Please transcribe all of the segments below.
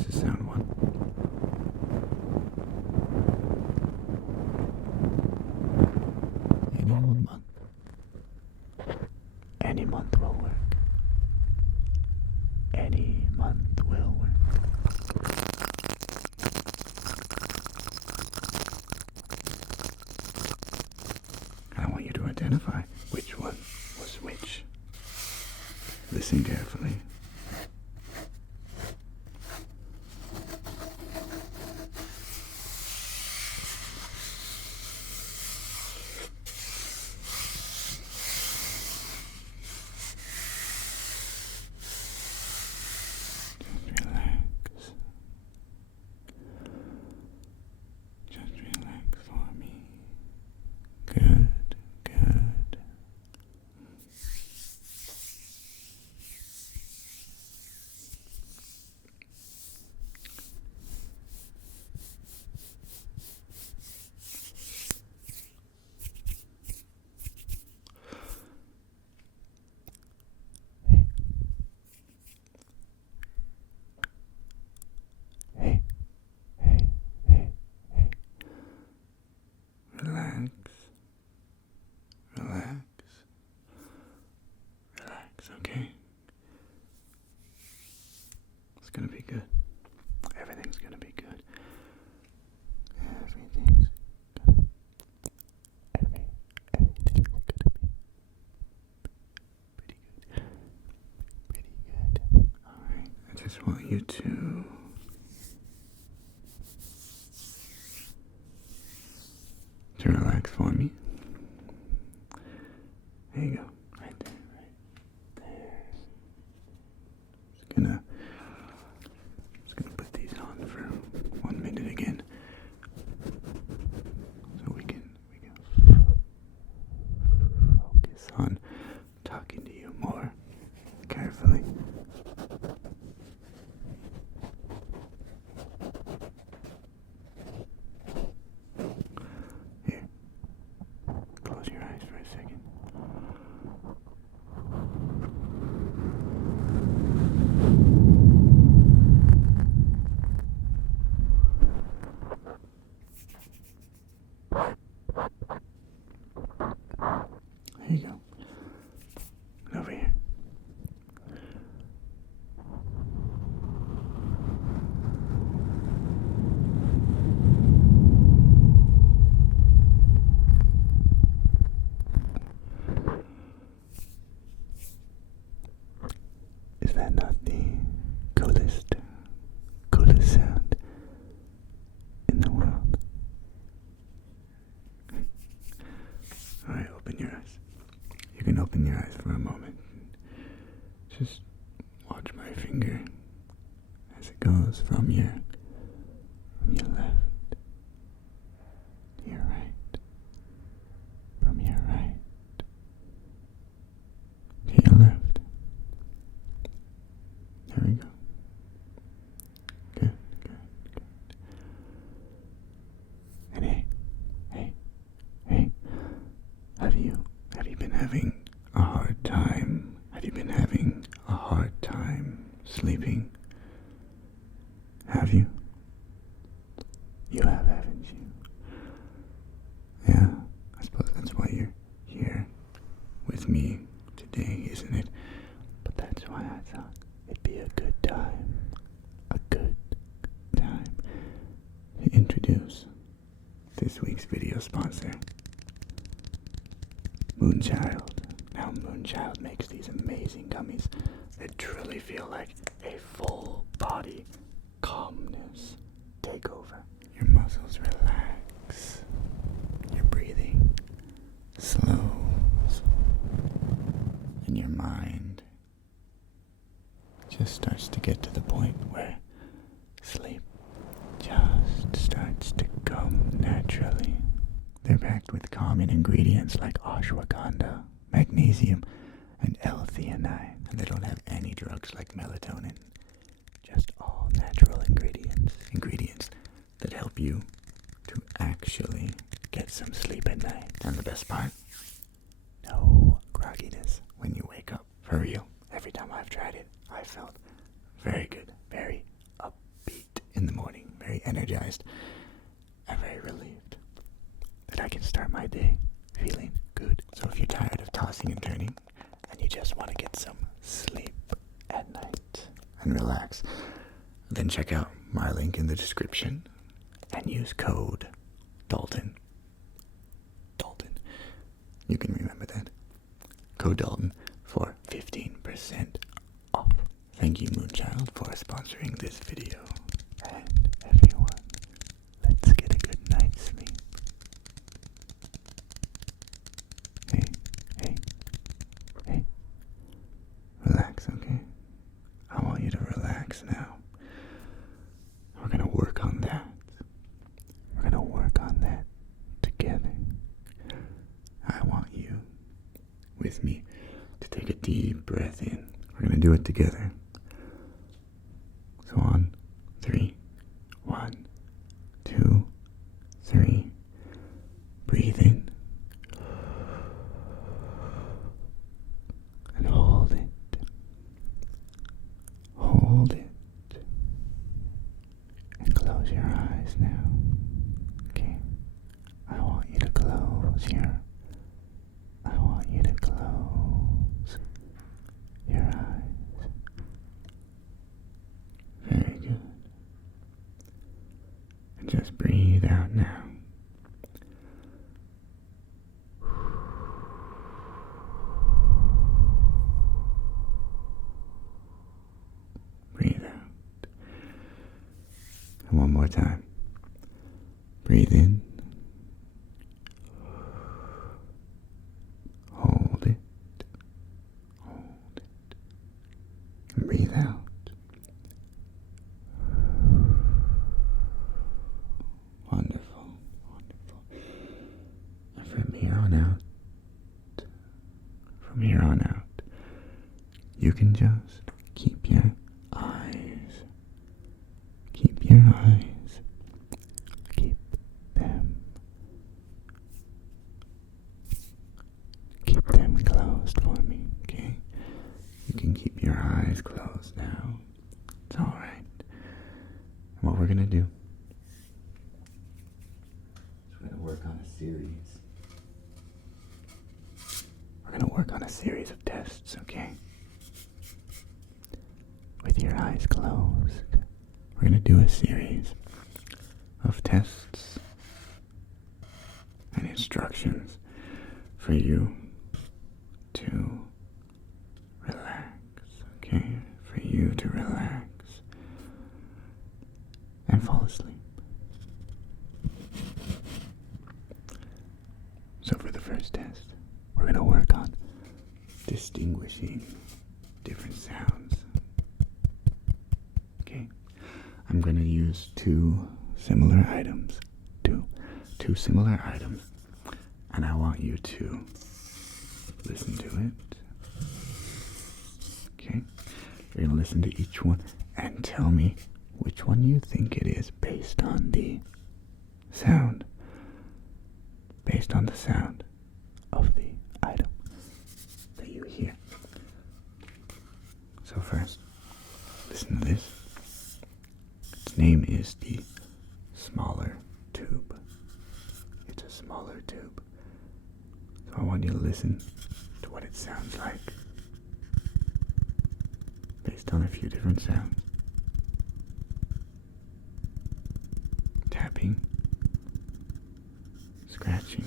this is sound one. Any old month. Any month will work. Any month will work. I want you to identify which one was which. Listen carefully. Just relax for me. Good, good. Hey, hey, hey, hey. Relax. Relax. Relax, okay? It's gonna be good. Everything's gonna be good. Everything's gonna everything's gonna be pretty good. Pretty good. Alright, I just want you to relax for me. There you go. Right there, right there. Just gonna put these on for 1 minute again. So we can focus on talking to you more carefully. Here. Close your eyes for a second. There you go. And over here. Is that not the coolest sound in the world? Alright, open your eyes. You can open your eyes for a moment. Just watch my finger as it goes from your left to your right, from your right to your left. There we go. Good, good, good. And hey, have you been having a hard time? Have you been having a hard time sleeping? Have you? You have, haven't you? Yeah, I suppose that's why you're here with me today, isn't it? But that's why I thought it'd be a good time to introduce this week's video sponsor, Moonchild. Now, Moonchild makes these amazing gummies that truly feel like a full body calmness takeover. Your muscles relax, your breathing slows, and your mind just starts to get to the point where sleep just starts to come naturally. They're packed with common ingredients like ashwagandha, magnesium, and L-theanine, and they don't have any drugs like melatonin. Just all natural ingredients that help you to actually get some sleep at night. And the best part? No grogginess when you wake up. For real. Every time I've tried it, I felt very good, very upbeat. energized and very relieved that I can start my day feeling good. So if you're tired of tossing and turning and you just want to get some sleep at night and relax, then check out my link in the description and use code Dalton. Dalton. You can remember that. Code Dalton for 15% off. Thank you, Moonchild, for sponsoring this video. And everyone, let's get a good night's sleep. Hey. Relax, okay? I want you to relax now. We're gonna work on that. We're gonna work on that together. I want you with me to take a deep breath in. We're gonna do it together. So on 3, 1, 2, 3. Breathe in. And hold it. Hold it. And close your eyes now. Okay. I want you to close your eyes. Very good. And just breathe out now. Breathe out. And one more time. Breathe in. Hold it. And breathe out. Wonderful. And from here on out, you can just keep them closed for me, okay? You can keep your eyes closed now. It's alright. And what we're gonna do is we're gonna work on a series of tests, okay? With your eyes closed, we're gonna do a series of tests and instructions for you to relax, okay? For you to relax and fall asleep. So for the first test, we're going to work on distinguishing different sounds. Okay? I'm going to use two similar items, and I want you to listen to it. Okay? You're going to listen to each one and tell me which one you think it is based on the sound. Based on the sound of the item that you hear. So first, listen to this. Its name is the smaller tube. It's a smaller tube. So I want you to listen to what it sounds like based on a few different sounds. Tapping, scratching,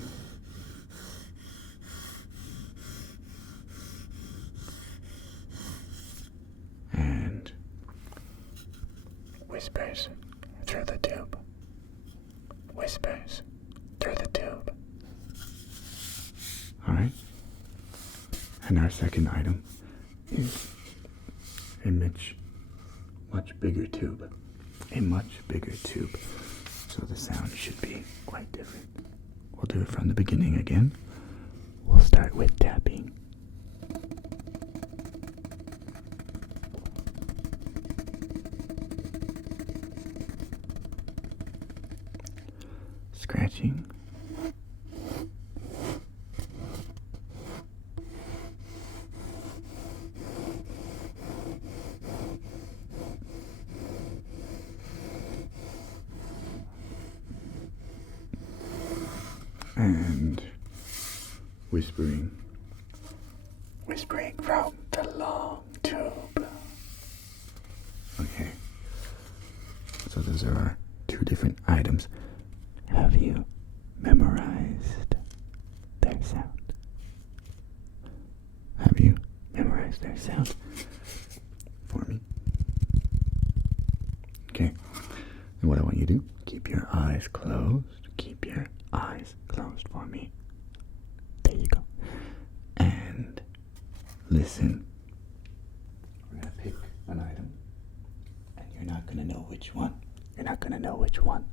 and whispers through the tube. Whispers through the tube. Alright? And our second item is a much bigger tube. A much bigger tube. So the sound should be quite different. We'll do it from the beginning again. We'll start with tapping. Scratching. and whispering. Whispering from the long tube. Okay. So those are our two different items. Have you memorized their sound? Have you memorized their sound for me? Okay. And what I want you to do, keep your eyes closed. Keep your eyes closed for me. There you go. And listen. We're going to pick an item. And you're not going to know which one. You're not going to know which one.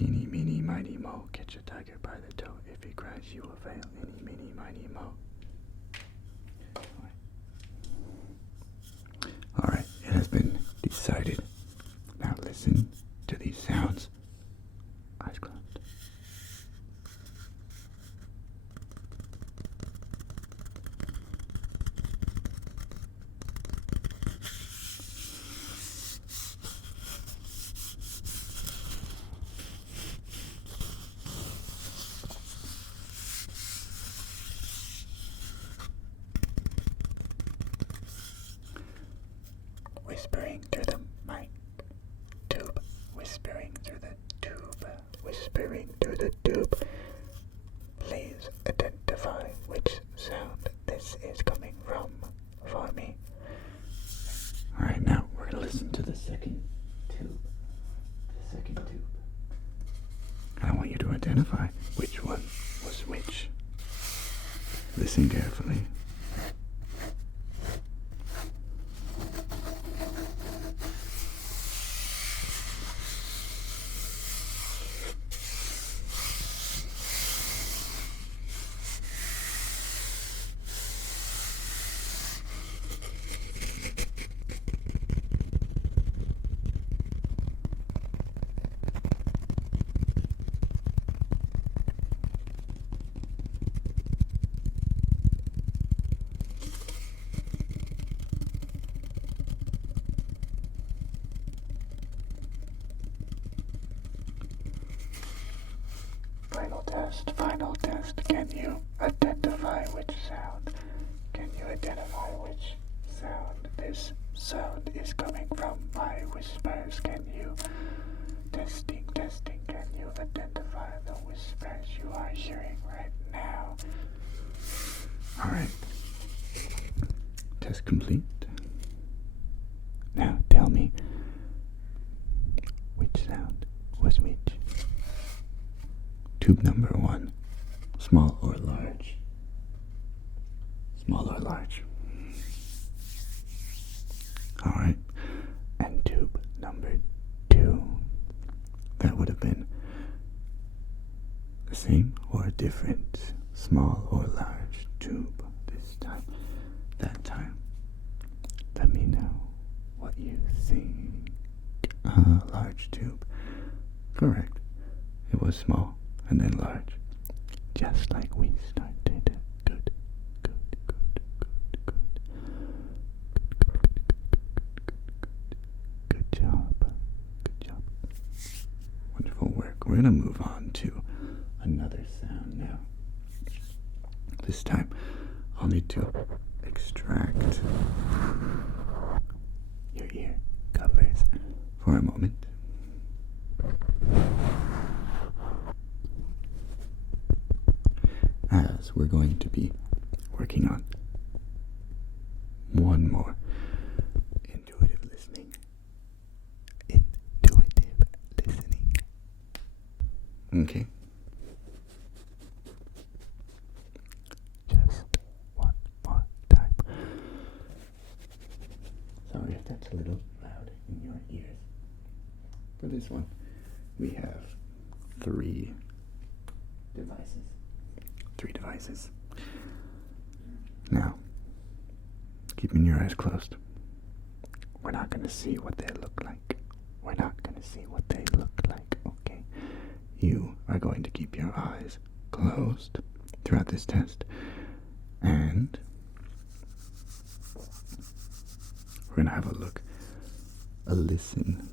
Eeny, meeny, miny, mo. Catch a tiger by the toe. If he cries, you will fail. Eeny, meeny, miny, mo. Alright, it has been decided. Now listen to these sounds. Eyes closed. Whispering through the mic tube, whispering through the tube, whispering through the tube. Please identify which sound this is coming from for me. Alright, now we're going to listen to the second tube. The second tube. I want you to identify which one was which. Listen carefully. Final test. Can you identify which sound? Can you identify which sound this sound is coming from? My whispers. Can you? Testing. Can you identify the whispers you are hearing right now? Alright. Test complete. Now tell me which sound was which. Tube number 1, small or large? Small or large? Alright. And tube number 2, that would have been the same or different? Small or large tube this time? That time? Let me know what you think. Large tube. Correct. It was small. And then large, just like we started. Good. Good job. Wonderful work. We're gonna move on to another sound now. This time, I'll need to extract your ear covers for a moment. As we're going to be working on one more intuitive listening. Okay. Just one more time. Sorry if that's a little loud in your ears. For this one, we have three devices. Now, keeping your eyes closed. We're not going to see what they look like. Okay? You are going to keep your eyes closed throughout this test. And we're going to have a listen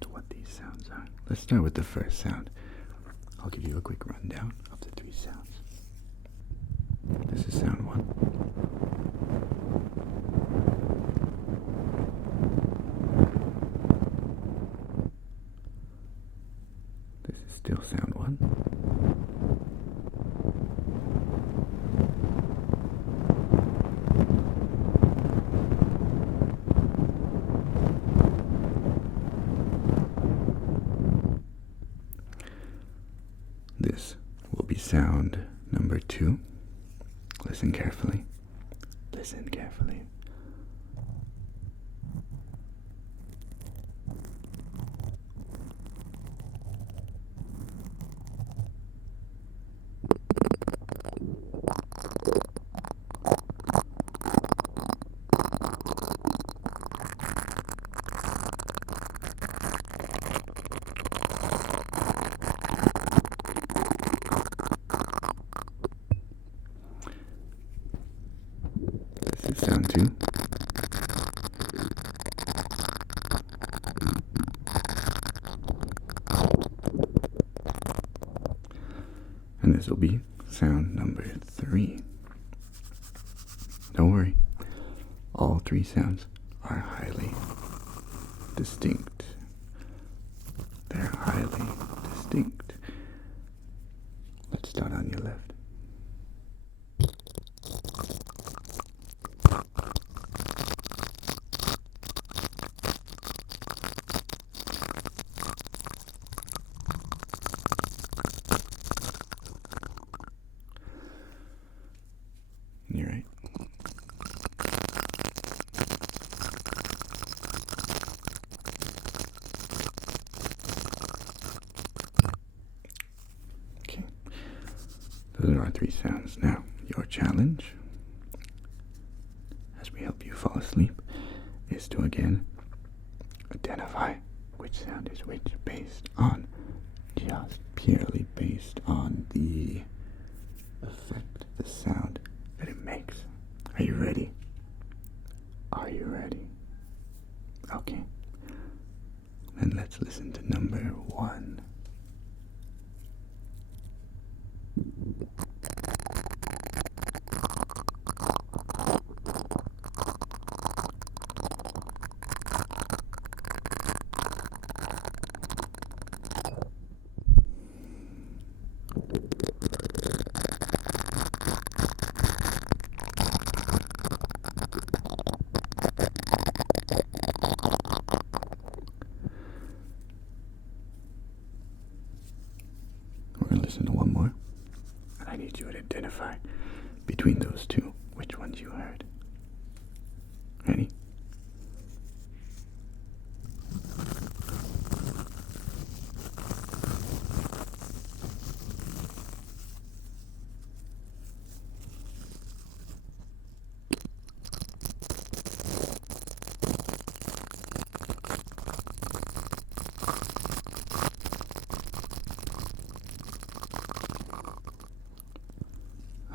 to what these sounds are. Let's start with the first sound. I'll give you a quick rundown of the three sounds. This is sound one. This is still sound one. This will be sound number two. Listen carefully. Listen carefully. This is sound two. And this will be sound number three. Don't worry, all three sounds are highly distinct. They're highly distinct. Let's start on your left. You're right. Okay. Those are our three sounds. Now, your challenge, as we help you fall asleep, is to again identify which sound is which based on, just purely based on the effect, the sound that it makes. Are you ready? Are you ready? Okay. Then let's listen to number one. We're going to listen to one more, and I need you to identify between those two which ones you heard. Ready?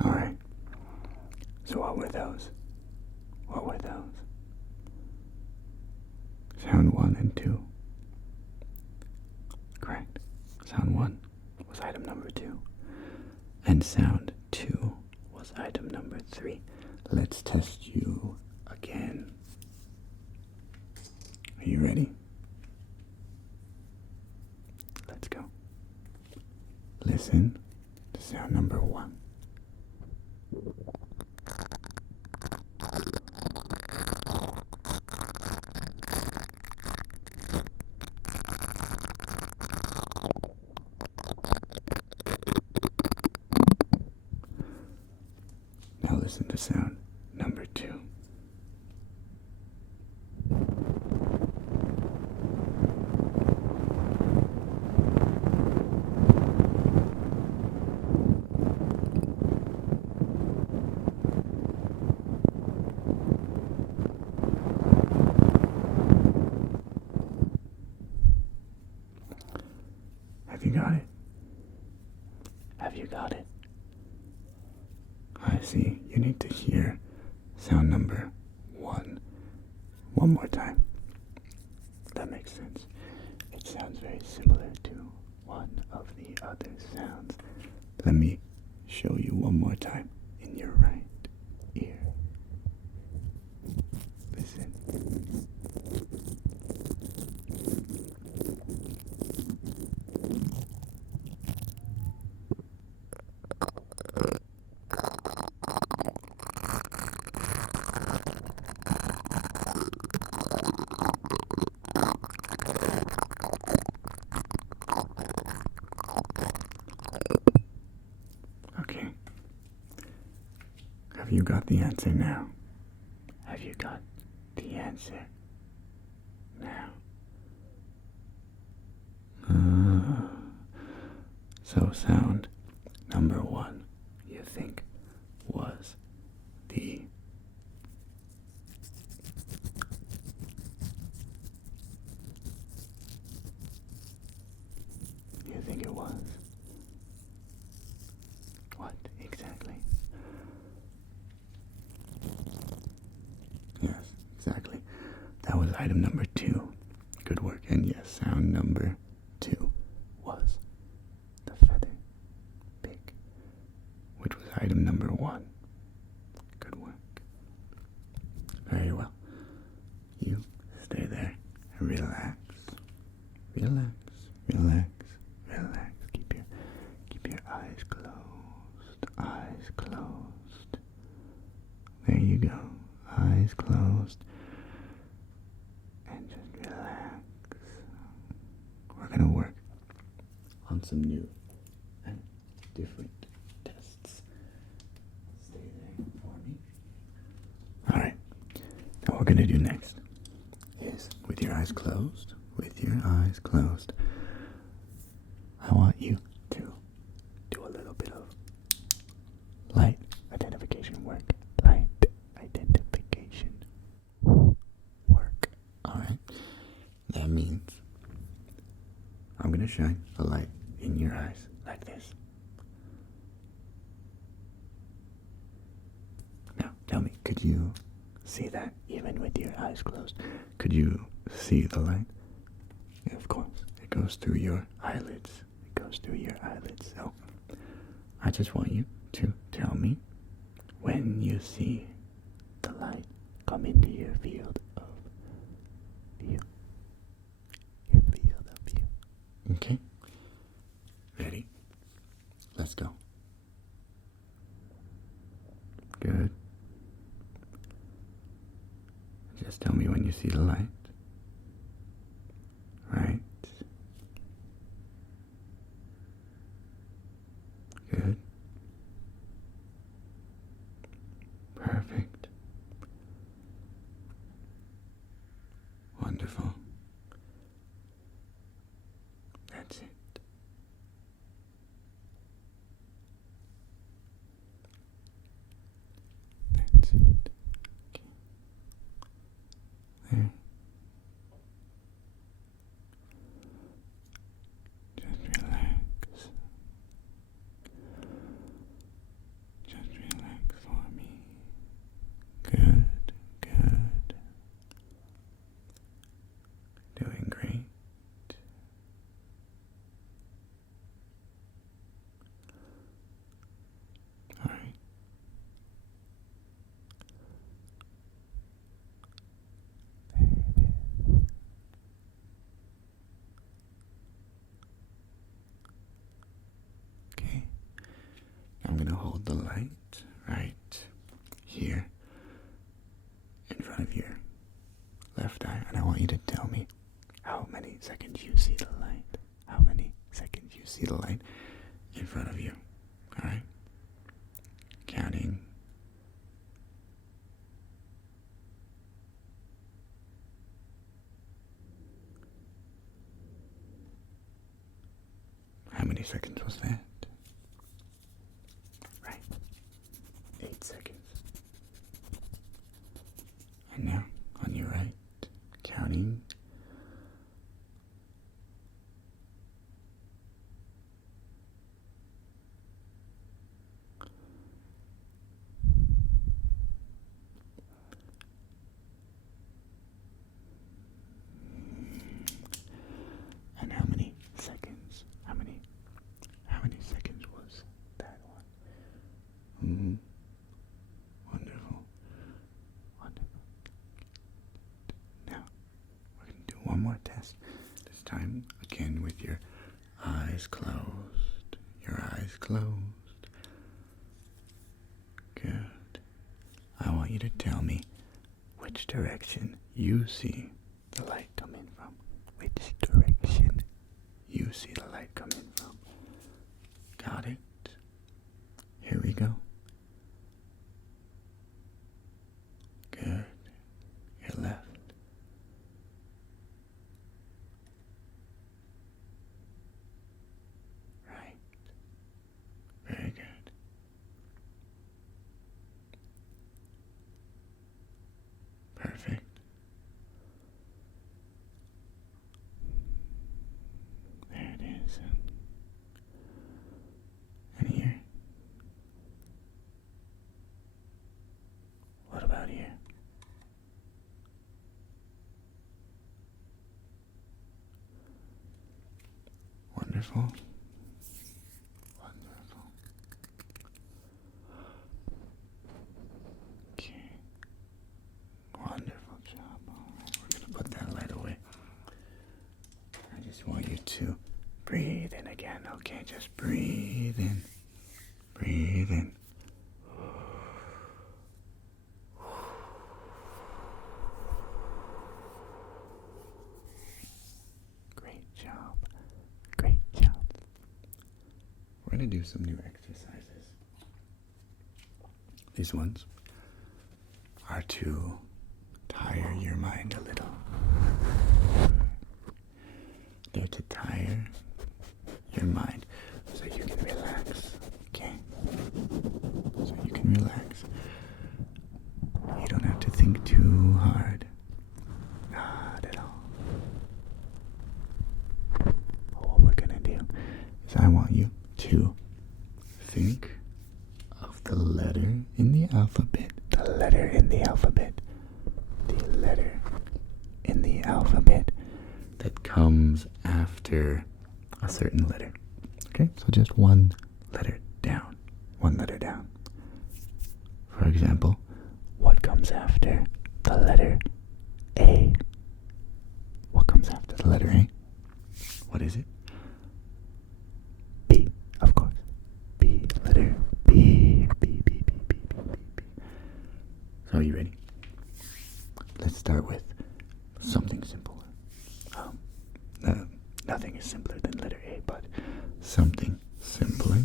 Alright. So what were those? What were those? Sound one and two. Correct. Sound one was item number two. And sound two was item number three. Let's test you again. Are you ready? Let's go. Listen to sound number one. Now listen to sound number two. Have you got it? Have you got it? I see. You need to hear sound number one more time. That makes sense. It sounds very similar to one of the other sounds. Let me show you one more time in your right ear. Listen. Okay. Have you got the answer now? Have you got the answer now? So sound number one, you think, was the you think it was? What exactly? Yes, exactly. That was item number 2. Good work. And yes, sound number 2 was the feather beak, which was item number 1. Good work. Very well. You stay there and relax. Relax, relax, relax. Keep your eyes closed. Eyes closed. There you go. Eyes closed. And just relax. We're gonna work on some new and different tests. Stay there for me. Alright. Now what we're gonna do next is, with your eyes closed, I want you to do a little bit of light identification work. Light identification work. Alright? That means I'm going to shine a light in your eyes like this. Now, tell me, could you see that even with your eyes closed? Could you see the light? Yeah, of course. It goes through your eyelids. So, I just want you to tell me when you see the light come into your field of view. Your field of view. Okay? Ready? Let's go. Good. Just tell me when you see the light. Right. Good. Perfect. Wonderful. That's it. That's it. Okay. There. Just relax. Just relax for me. Good, good. Doing great. All right. There it is. Okay. I'm going to hold the light right here in front of your left eye, and I want you to tell me how many seconds you see the light. How many seconds you see the light in front of you. Alright? Counting. How many seconds was that? Right. 8 seconds. And now, on your right, counting. And how many seconds? How many more test. This time, again, with your eyes closed. Your eyes closed. Good. I want you to tell me which direction you see the light coming from. Which direction you see the light coming from. Got it? Here we go. Good. Your left. Right. Very good. Perfect. There it is. And here. What about here? Wonderful. Wonderful. Okay. Wonderful job. Alright, we're gonna put that light away. I just want you to breathe in again, okay? Just breathe in. Breathe in. Great job. Great job. We're going to do some new exercises. These ones are to tire your mind a little. They're to tire your mind so you can relax, okay? So you can relax. You don't have to think too hard. Not at all. What we're gonna do is I want you to think of the letter in the alphabet. The letter in the alphabet. The letter in the alphabet that comes after a certain letter. Okay? So just one letter down. One letter down. For example, what comes after the letter A? What comes after the letter A? What is it? B, of course. B, letter B. B, B, B, B, B, B, B. So are you ready? Let's start with something simpler. Nothing is simpler than letter A, but something simpler.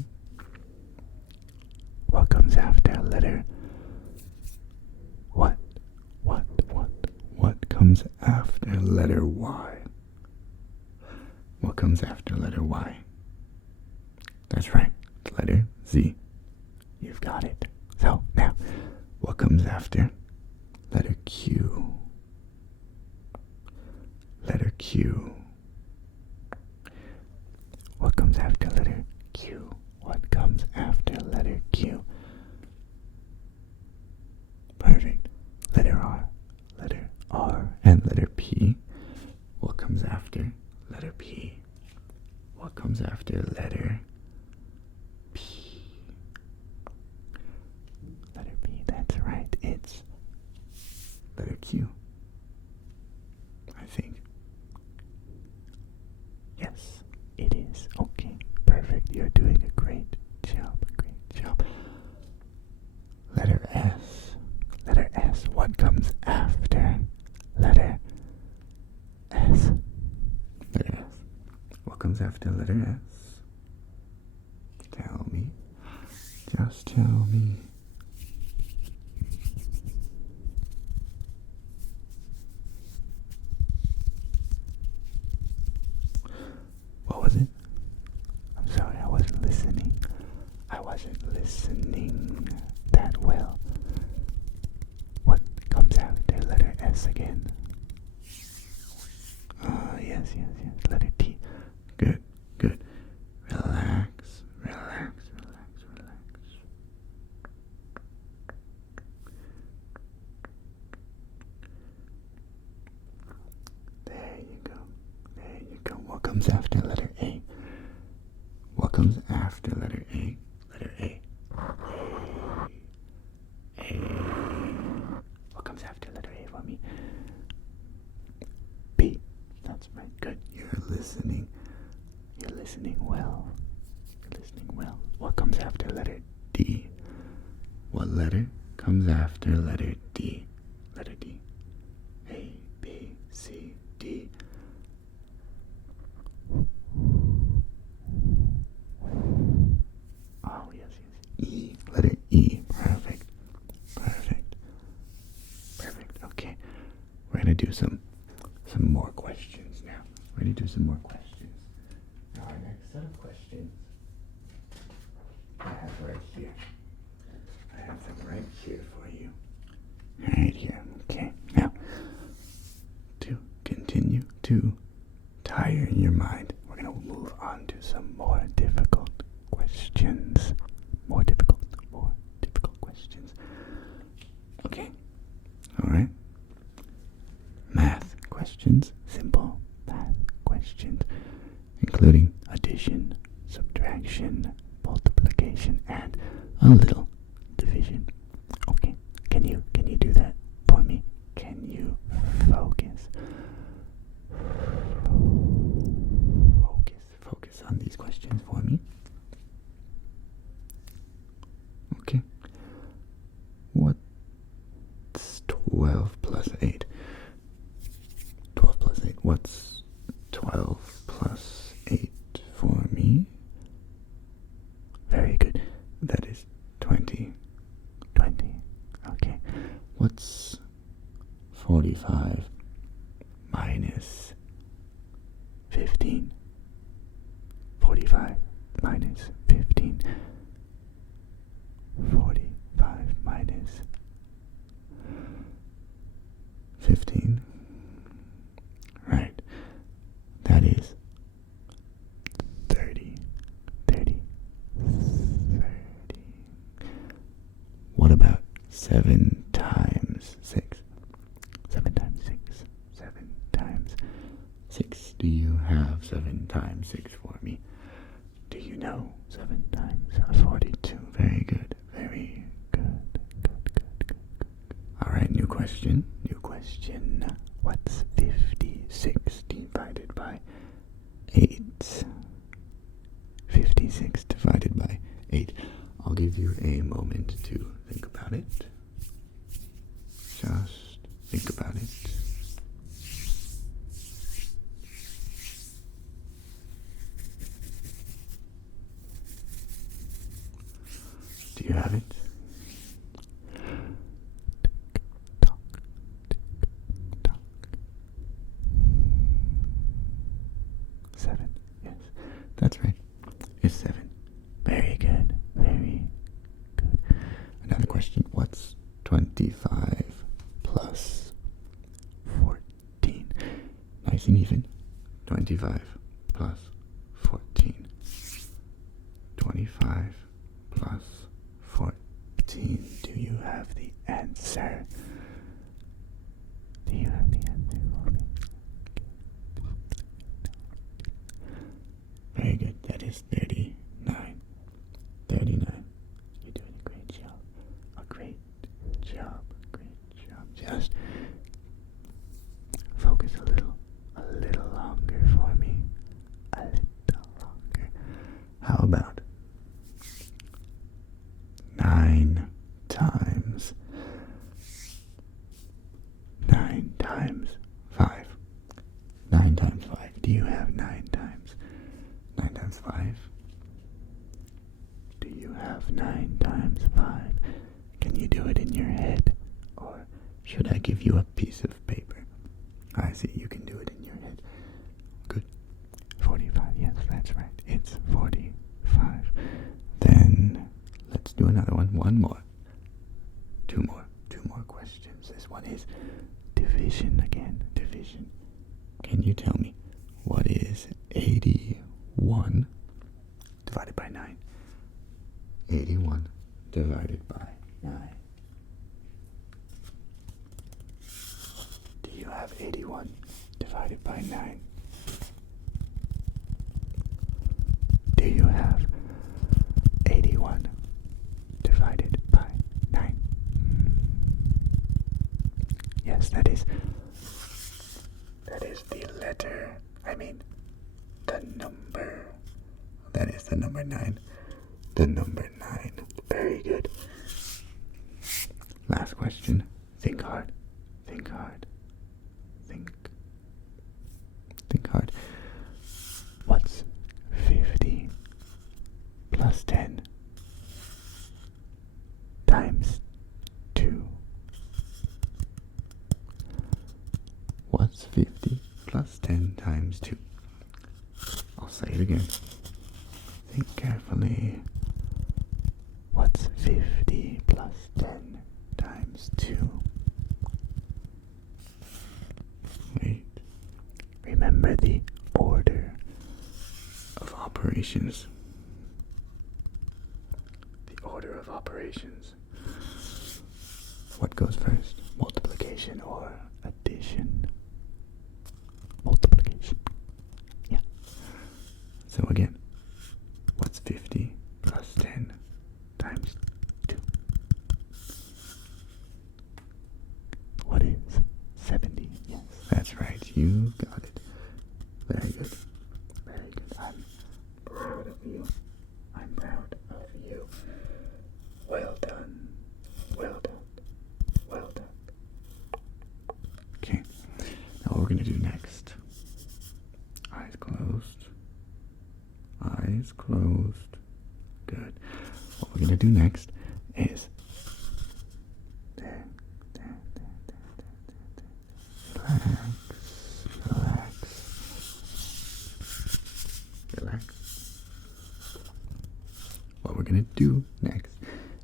What comes after letter? What comes after letter Y? What comes after letter Y? That's right, letter Z. You've got it. So, now, what comes after letter Q? Letter Q. What comes after letter Q? What comes after letter Q? Perfect. Letter R. Letter R and letter P. What comes after letter P? What comes after letter P? Letter P, that's right. It's letter Q. I think. Yes, it is. Okay, perfect. You're doing a great job. Great job. Letter S. Letter S. What comes after letter S? Letter S. What comes after letter S? Tell me. Just tell me. What was it? I'm sorry, I wasn't listening. I wasn't listening that well. What comes after letter S again? Yes. Letter T. Good. Relax. There you go. What comes after letter A? What comes after letter A? Letter A. A. What comes after letter A for me? B. That's Right, good. You're listening. You're listening well. You're listening well. What comes after letter D? What letter comes after letter D? Letter D. A, B, C, D. Oh, yes, yes. E. Letter E. Perfect. Perfect. Perfect. Okay. We're going to do some more questions now. We're going to do some more questions. Now, our next set of questions I have right here. I have them right here for you. Right here. Okay. Now, to continue to tire your mind, we're going to move on to some more difficult questions. More difficult questions. Okay. All right. Math questions. Simple math questions, including addition, subtraction, multiplication, and a little division. Okay. Can you do that for me? Can you focus? Focus on these questions for me. Okay. What's 12 plus 8? 12 plus 8. What's 12 plus 8 for me? Very good. That is 20. 20. Okay. What's 45 minus 15? 45 minus 15. 45 minus 15. Right. That is 30. 30. 30. What about 7 times 6? 7 times 6. 7 times 6. Do you have 7 times 6 for me? Do you know 7 times 42? Very good. Very good. Good. Alright, new question. What's 56 divided by 8? 56 divided by 8. I'll give you a moment to think about it. Just think about it. Do you have it? 7. Yes, that's right. It's 7. Very good. Very good. Another question. What's 25 plus 14? Nice and even. 25 plus 14. 25 plus 14. Do you have the answer? Do you have the answer for me? Very good. That is 39. 39. You're doing a great job. A great job. Great job. Just focus a little longer for me. A little longer. How about 9 times 5? 9 times 5. Do you have 9 times? 9 times 5? Do you have 9 times 5? Can you do it in your head? Or should I give you a piece of paper? I see, you can do it in your head. Good. 45, yes, that's right. It's 45. Then let's do another one. One more. Two more questions. This one is division again. Division. Can you tell me what is 81 divided by 9? 81 divided by 9. Do you have 81 divided by 9? Do you have 81 divided by 9? Yes, that is the letter. I mean, the number. That is the number 9. The number 9. Very good. Last question. Think hard. Think hard. Think hard. What's 50 plus 10 times 2? What's 50 plus 10 times 2? I'll say it again. Think carefully. What's 50 plus 10 times 2? Wait. Remember the order of operations. The order of operations. What goes first? Multiplication or addition? Multiplication. Yeah. So again, what's 50 plus 10 times 2? What is 70? Yes, that's right. You got it. Very good. Very good. I'm proud of you. I'm proud of you. Well done. Well done. Well done. Okay. Now what we're going to do next. Eyes closed. Eyes closed. Good. What we're going to do next is relax. What we're going to do next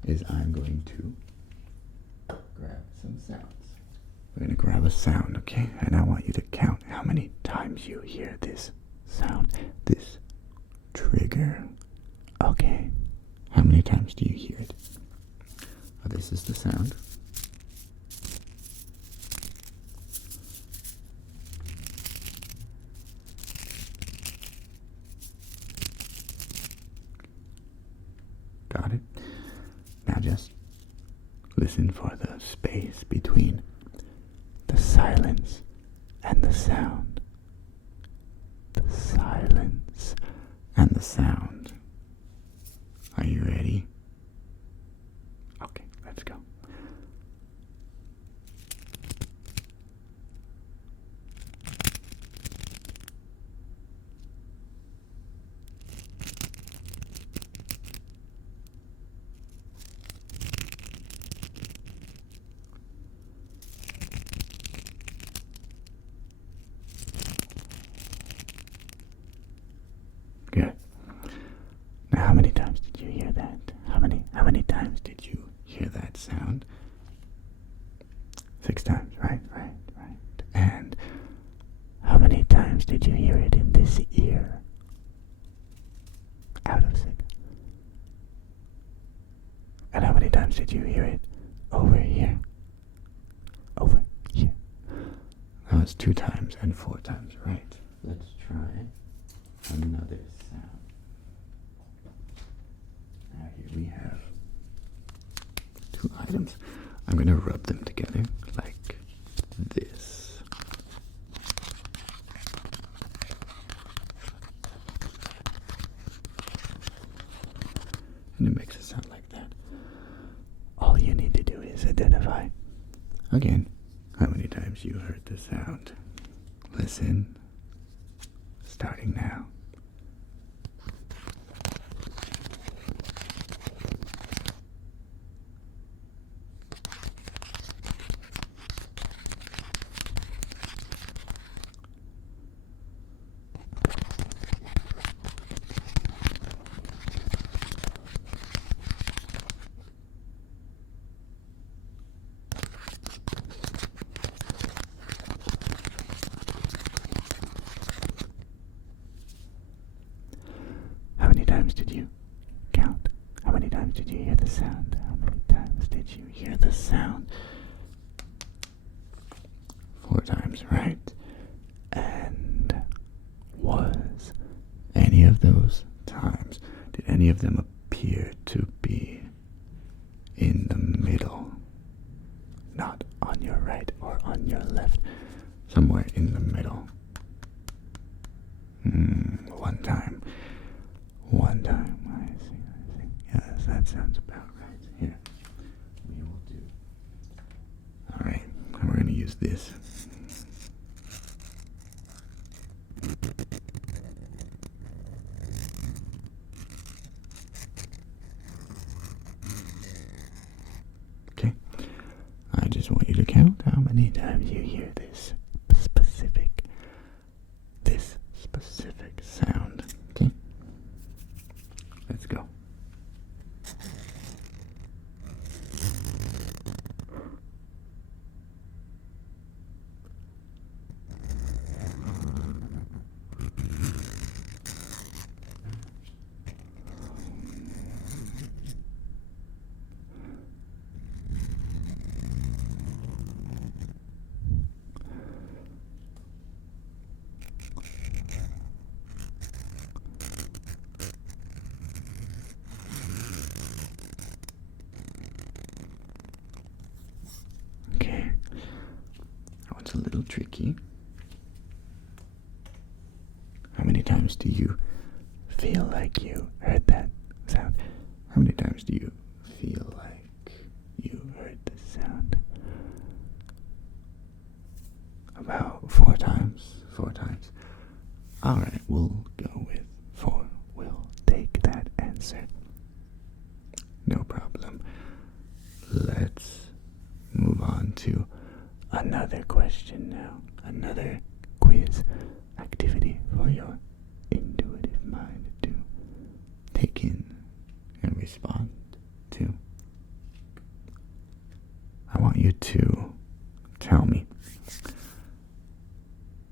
is I'm going to grab some sounds. We're going to grab a sound, okay? And I want you to count how many times you hear this sound, this trigger. Okay. How many times do you hear it? Oh, this is the sound. Got it? Now just listen for the space between the silence and the sound. The silence and the sound. Are you ready? Okay, let's go. Good. Now, how many times did you hear that? How many times did you hear that sound? 6 times, right. And how many times did you hear it in this ear? Out of 6. And how many times did you hear it over here? Over here. That was 2 times and 4 times, right? Let's try another sound. Now here we have 2 items. I'm going to rub them together like this. And it makes it sound like that. All you need to do is identify, again, how many times you heard the sound. Listen. Starting now. How many times did you count? How many times did you hear the sound? How many times did you hear the sound? 4 times, right? And was any of those times, did any of them appear to be in the middle? Not on your right or on your left. Somewhere in the middle. one time. One time. I see. Yes, that sounds about right. Here. We will do. Alright, we're going to use this. Okay. I just want you to count how many times you hear this specific sound. Okay? Let's go. Okay. Oh, it's a little tricky. How many times do you feel like you heard that sound? How many times do you feel like you heard this sound? About 4 times. 4 times. Alright, we'll go with 4. We'll take that answer. No problem. Let's move on to another question now. Another quiz activity for your intuitive mind to take in and respond to. I want you to tell me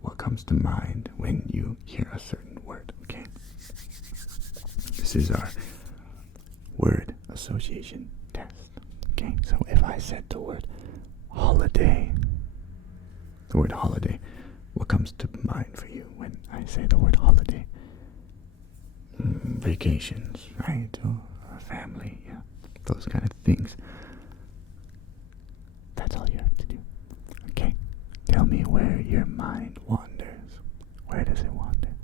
what comes to mind when you hear a certain word, okay? This is our word association test, okay? So if I said the word holiday, what comes to mind for you when I say the word holiday? Vacations, right? Or family, yeah. Those kind of things. That's all you have to do. Okay? Tell me where your mind wanders. Where does it wander?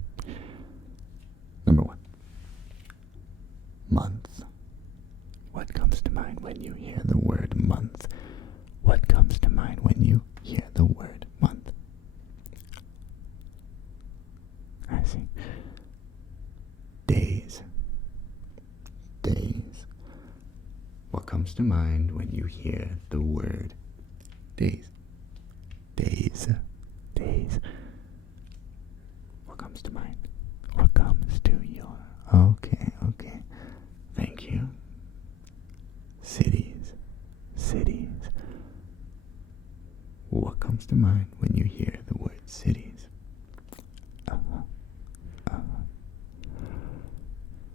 Number 1. Month. What comes to mind when you hear the word month? What comes to mind when you hear the word month? I see. Days. Days. What comes to mind when you hear the word days? Days. Days. What comes to mind? What comes to your... Okay. Thank you. Cities. Cities. What comes to mind when you hear the word cities?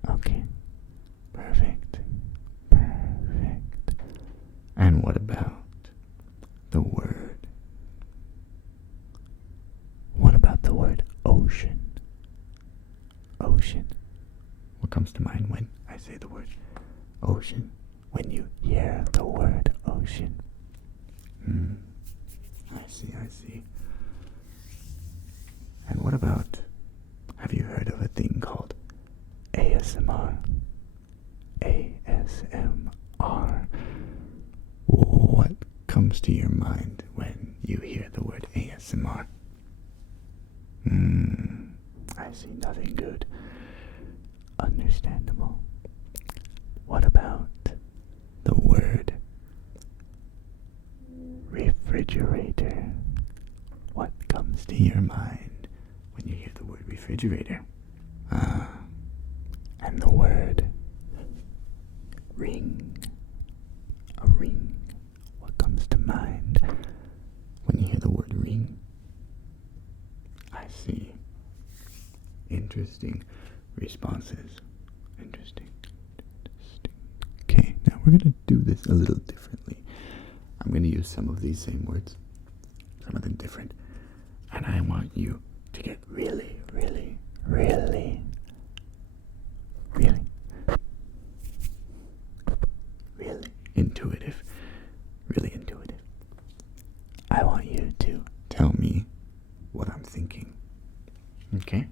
Okay. Perfect. And what about the word? What about the word ocean? Ocean. What comes to mind when I say the word ocean? When you hear the word ocean? I see. And what about, have you heard of a thing called ASMR? ASMR. What comes to your mind when you hear the word ASMR? I see, nothing good. Understandable. What about the word refrigerator? What comes to your mind when you hear the word refrigerator? And the word ring. A ring. What comes to mind when you hear the word ring? I see. Interesting responses. Interesting. Okay, now we're going to do this a little differently. I'm going to use some of these same words, some of them different, and I want you to get really intuitive. Really intuitive. I want you to tell me what I'm thinking. Okay?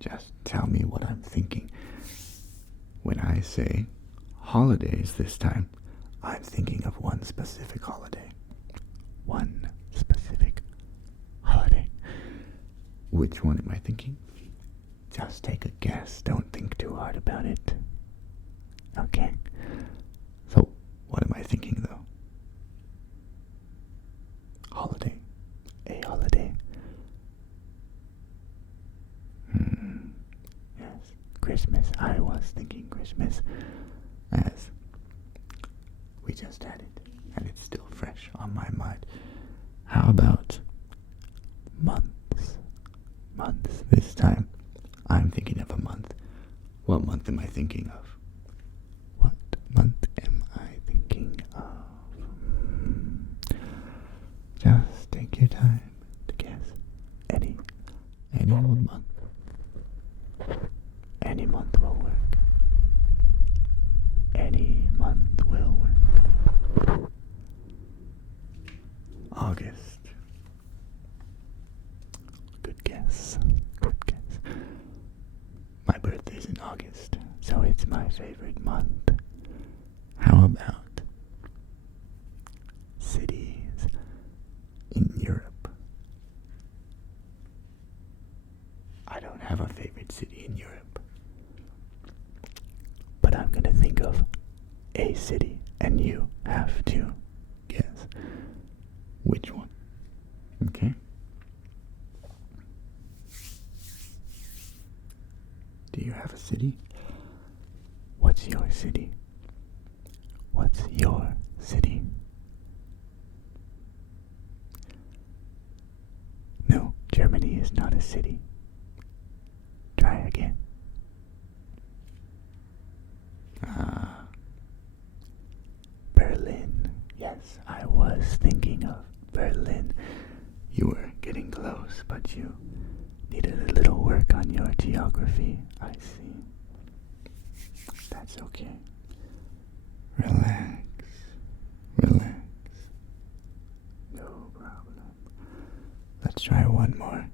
Just tell me what I'm thinking. When I say holidays this time, I'm thinking of one specific holiday. One specific holiday. Which one am I thinking? Just take a guess. Don't think too hard about it. Okay. So, what am I thinking though? Holiday. A holiday. Yes. Christmas. I was thinking Christmas. As we just had it. And it's still fresh on my mind. How about months? Months. This time, I'm thinking of a month. What month am I thinking of? What month am I thinking of? Just take your time to guess. Any old month. Any month will work. Any month will work. August. Good guess. Good guess. My birthday's in August, so it's my favorite month. How about cities in Europe? I don't have a favorite city in Europe, but I'm gonna think of a city, and you have to guess which one. Okay? Do you have a city? What's your city? What's your city? No, Germany is not a city. Try again. Berlin. Yes, I was thinking of Berlin. You were getting close, but you needed a little work on your geography. I see. That's okay. Relax. Relax. No problem. Let's try one more.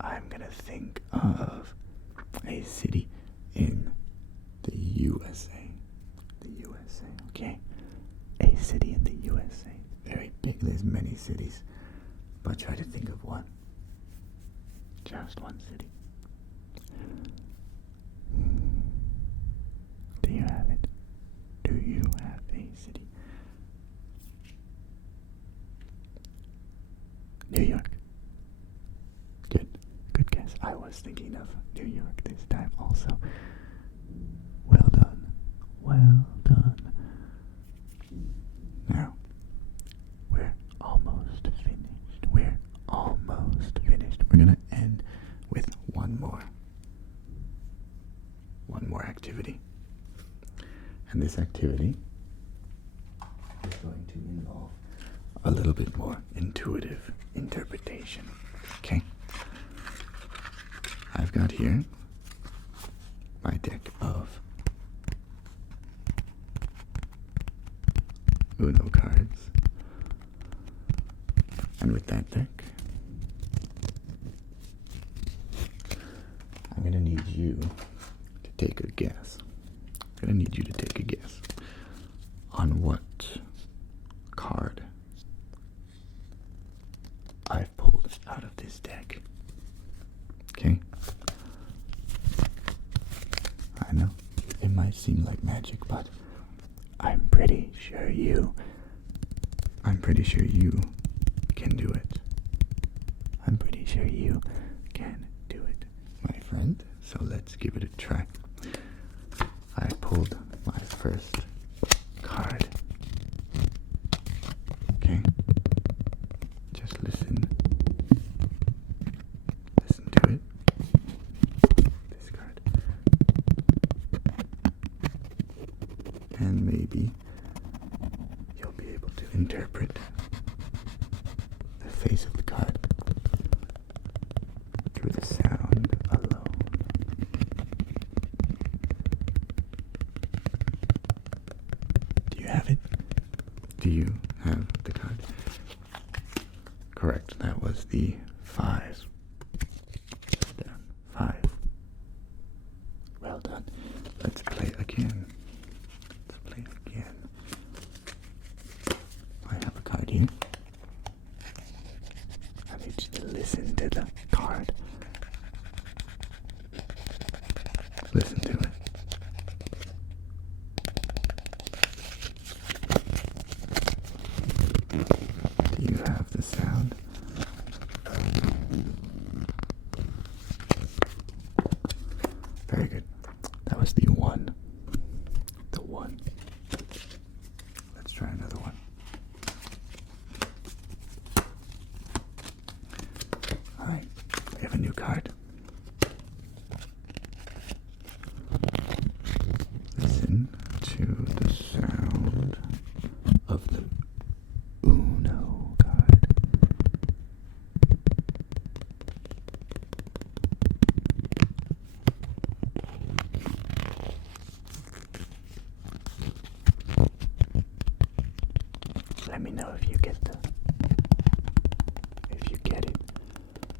I'm gonna think of a city in the USA. The USA, okay? A city in the USA. Very big. There's many cities. But try to think of one. Just one city. Do you have it? Do you have a city? New York. Good. Good guess. I was thinking of New York this time also. Well done. Well done. Now, we're almost finished. We're almost finished. We're gonna end with one more activity. And this activity is going to involve a little bit more intuitive interpretation. Okay? I've got here my deck of Uno cards. And with that deck, I'm going to need you to take a guess. I'm going to need you to take a guess on what card I've pulled out of this deck. Okay? I know it might seem like magic, but I'm pretty sure you can do it. I'm pretty sure you can do it, my friend. So let's give it a try. I pulled my first card. Okay? Just listen. Listen to it. This card. And maybe you'll be able to interpret the face of the card through the sound alone. Do you have it? Do you have the card? Correct. That was the 5. Down. 5. Listen to it. Do you have the sound? Very good. That was the one. The one. Let's try another one. Alright, we have a new card. Listen to the sound of the Uno card. Let me know if you get it.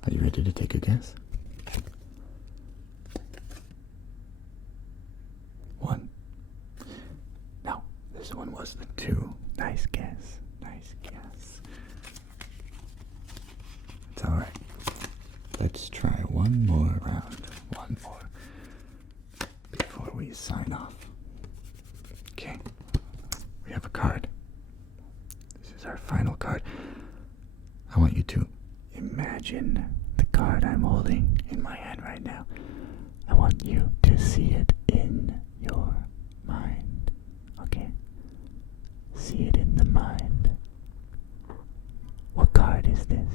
Are you ready to take a guess? 1. No, this one was the 2. Nice guess. Nice guess. It's alright. Let's try one more round. One more. Before we sign off. Okay. We have a card. This is our final card. I want you to imagine the card I'm holding in my hand right now. I want you to see it in your mind. Okay? See it in the mind. What card is this?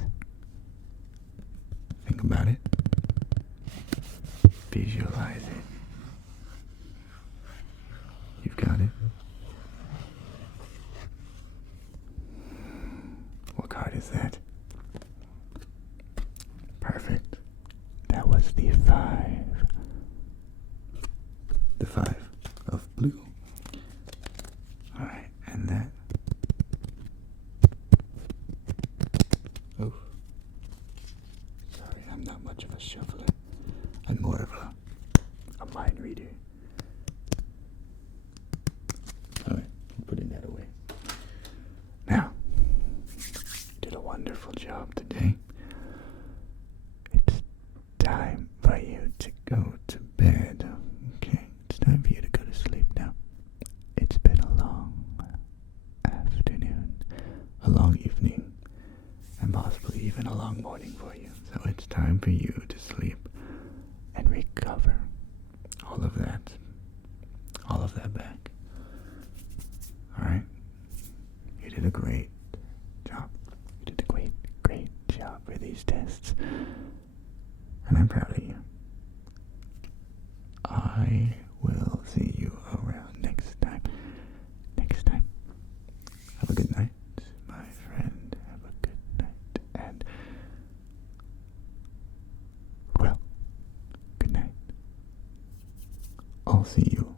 Think about it. Visualize it. You've got it. What card is that? Perfect. That was the 5. The 5 of blue. Alright, and that. Oh. Sorry, I'm not much of a shuffler. I'm more of a mind reader. Alright, I'm putting that away. Now, you did a wonderful job today. It's time for you to go to bed. Okay, it's time for you to go to sleep now. It's been a long afternoon, a long evening, and possibly even a long morning for you. So it's time for you to sleep and recover all of that back. Alright? You did a great job. You did a great job for these tests. And I'm proud of you. I will see you around next time. Next time. Have a good night, my friend. Have a good night. And, well, good night. I'll see you